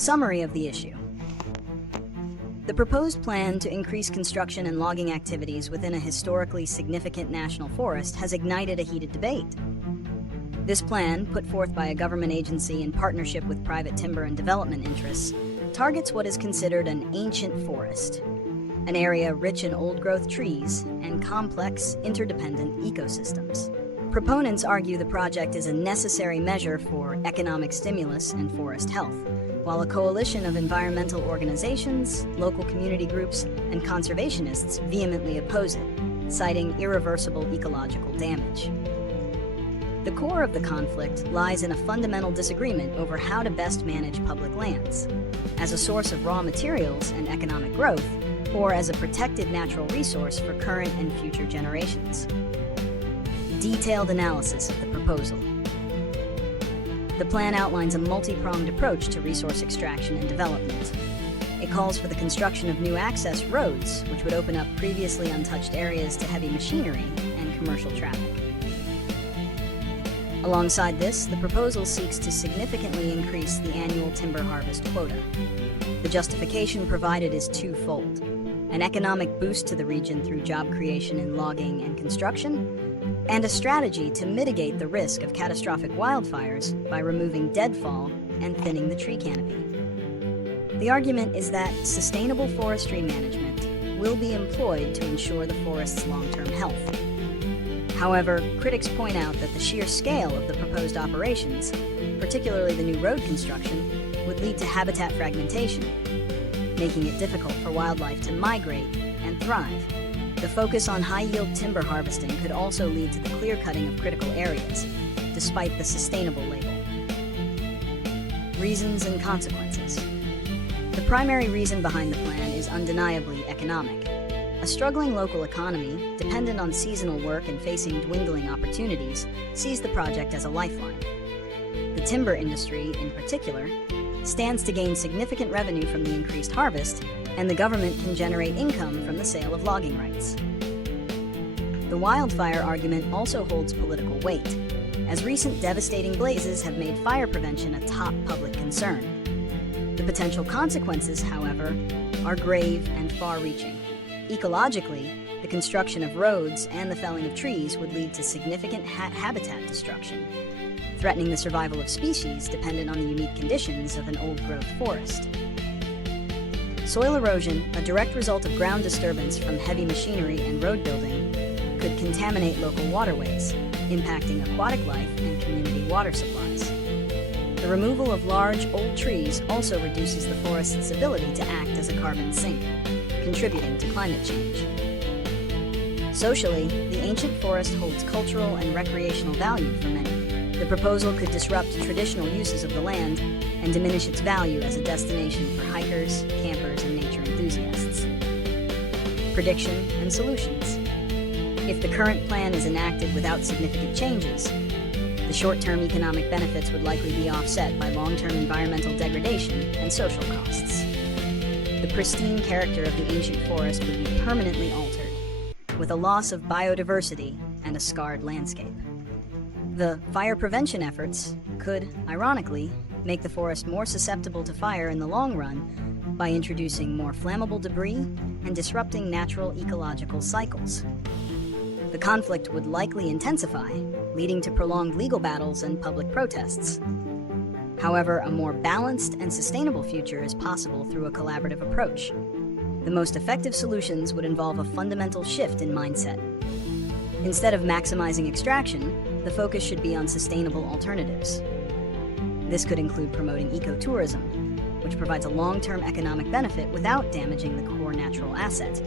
Summary of the issue. The proposed plan to increase construction and logging activities within a historically significant national forest has ignited a heated debate. This plan, put forth by a government agency in partnership with private timber and development interests, targets what is considered an ancient forest, an area rich in old-growth trees and complex, interdependent ecosystems. Proponents argue the project is a necessary measure for economic stimulus and forest health, while a coalition of environmental organizations, local community groups, and conservationists vehemently oppose it, citing irreversible ecological damage. The core of the conflict lies in a fundamental disagreement over how to best manage public lands, as a source of raw materials and economic growth, or as a protected natural resource for current and future generations. Detailed analysis of the proposal. The plan outlines a multi-pronged approach to resource extraction and development. It calls for the construction of new access roads, which would open up previously untouched areas to heavy machinery and commercial traffic. Alongside this, the proposal seeks to significantly increase the annual timber harvest quota. The justification provided is twofold: an economic boost to the region through job creation in logging and construction, and a strategy to mitigate the risk of catastrophic wildfires by removing deadfall and thinning the tree canopy. The argument is that sustainable forestry management will be employed to ensure the forest's long-term health. However, critics point out that the sheer scale of the proposed operations, particularly the new road construction, would lead to habitat fragmentation, making it difficult for wildlife to migrate and thrive. The focus on high-yield timber harvesting could also lead to the clear-cutting of critical areas, despite the sustainable label. Reasons and consequences. The primary reason behind the plan is undeniably economic. A struggling local economy, dependent on seasonal work and facing dwindling opportunities, sees the project as a lifeline. The timber industry, in particular, stands to gain significant revenue from the increased harvest, and the government can generate income from the sale of logging rights. The wildfire argument also holds political weight, as recent devastating blazes have made fire prevention a top public concern. The potential consequences, however, are grave and far-reaching. Ecologically, the construction of roads and the felling of trees would lead to significant habitat destruction, threatening the survival of species dependent on the unique conditions of an old-growth forest. Soil erosion, a direct result of ground disturbance from heavy machinery and road building, could contaminate local waterways, impacting aquatic life and community water supplies. The removal of large, old trees also reduces the forest's ability to act as a carbon sink, contributing to climate change. Socially, the ancient forest holds cultural and recreational value for many. The proposal could disrupt traditional uses of the land and diminish its value as a destination for hikers, campers, and nature enthusiasts. Prediction and solutions. If the current plan is enacted without significant changes, the short-term economic benefits would likely be offset by long-term environmental degradation and social costs. The pristine character of the ancient forest would be permanently altered, with a loss of biodiversity and a scarred landscape. The fire prevention efforts could, ironically, make the forest more susceptible to fire in the long run by introducing more flammable debris and disrupting natural ecological cycles. The conflict would likely intensify, leading to prolonged legal battles and public protests. However, a more balanced and sustainable future is possible through a collaborative approach. The most effective solutions would involve a fundamental shift in mindset. Instead of maximizing extraction, the focus should be on sustainable alternatives. This could include promoting ecotourism, which provides a long-term economic benefit without damaging the core natural asset.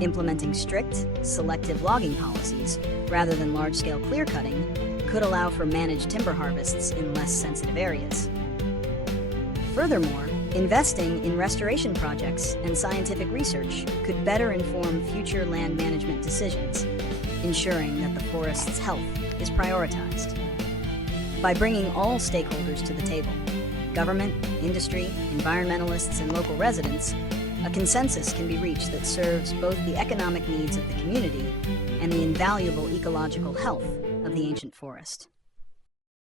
Implementing strict, selective logging policies, rather than large-scale clear-cutting, could allow for managed timber harvests in less sensitive areas. Furthermore, investing in restoration projects and scientific research could better inform future land management decisions, ensuring that the forest's health is prioritized. By bringing all stakeholders to the table, government, industry, environmentalists, and local residents, a consensus can be reached that serves both the economic needs of the community and the invaluable ecological health of the ancient forest.